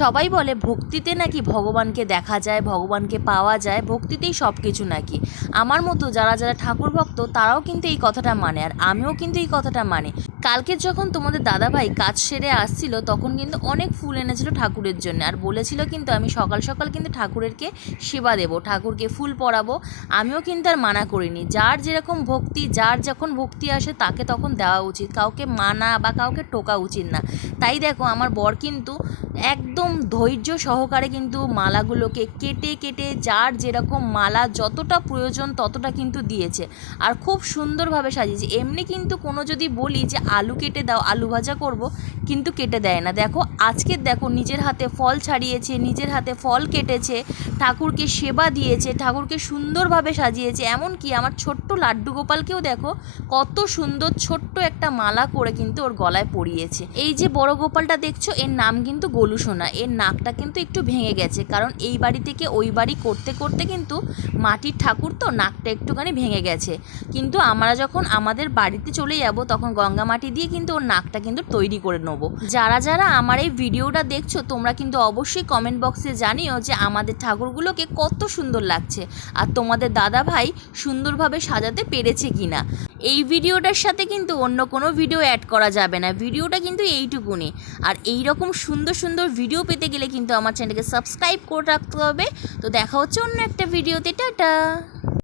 সবাই বলে ভক্তিতে নাকি ভগবানকে দেখা যায়, ভগবানকে পাওয়া যায়, ভক্তিতেই সব কিছু নাকি। আমার মতো যারা যারা ঠাকুর ভক্ত তারাও কিন্তু এই কথাটা মানে, আর আমিও কিন্তু এই কথাটা মানি। কালকে যখন তোমাদের দাদাভাই কাজ সেরে আসছিল তখন কিন্তু অনেক ফুল এনেছিল ঠাকুরের জন্য, আর বলেছিল কিন্তু আমি সকাল সকাল কিন্তু ঠাকুরেরকে সেবা দেবো, ঠাকুরকে ফুল পরাবো। আমিও কিন্তু আর মানা করিনি। যার যেরকম ভক্তি, যার যখন ভক্তি আসে তাকে তখন দেওয়া উচিত, কাউকে মানা বা কাউকে টোকা উচিত না। তাই দেখো আমার বর কিন্তু একদম ধৈর্য সহকারে কিন্তু মালাগুলোকে কেটে কেটে যার যেরকম মালা যতটা প্রয়োজন ততটা কিন্তু দিয়েছে, আর খুব সুন্দরভাবে সাজিয়েছে। এমনি কিন্তু কোনো যদি বলি যে আলু কেটে দাও, আলু ভাজা করব, কিন্তু কেটে দেয় না। দেখো আজকে দেখো নিজের হাতে ফল ছাড়িয়েছে, নিজের হাতে ফল কেটেছে, ঠাকুরকে সেবা দিয়েছে, ঠাকুরকে সুন্দরভাবে সাজিয়েছে। এমনকি আমার ছোট্ট লাড্ডু গোপালকেও দেখো কত সুন্দর ছোট্ট একটা মালা করে কিন্তু ওর গলায় পরিয়েছে। এই যে বড় গোপালটা দেখছো, এর নাম কিন্তু গোলু সোনা। এর নাকটা কিন্তু একটু ভেঙে গেছে, কারণ এই বাড়ি থেকে ওই বাড়ি করতে করতে কিন্তু মাটির ঠাকুর তো নাকটা একটুখানি ভেঙে গেছে। কিন্তু আমরা যখন আমাদের বাড়িতে চলে যাব তখন গঙ্গা মাটি দিয়ে কিন্তু ওর নাকটা কিন্তু তৈরি করে নেবো। যারা যারা আমার এই ভিডিওটা দেখছো তোমরা কিন্তু অবশ্যই কমেন্ট বক্সে জানিও যে আমাদের ঠাকুরগুলোকে কত সুন্দর লাগছে, আর তোমাদের দাদা ভাই সুন্দরভাবে সাজাতে পেরেছে কিনা। এই ভিডিওটার সাথে কিন্তু অন্য কোনো ভিডিও অ্যাড করা যাবে না, ভিডিওটা কিন্তু এইটুকুনি। আর এই রকম সুন্দর সুন্দর ভিডিও পেতে গেলে কিন্তু আমার চ্যানেলকে সাবস্ক্রাইব করে রাখতে হবে। তো দেখা হচ্ছে অন্য একটা ভিডিওতে, টাটা।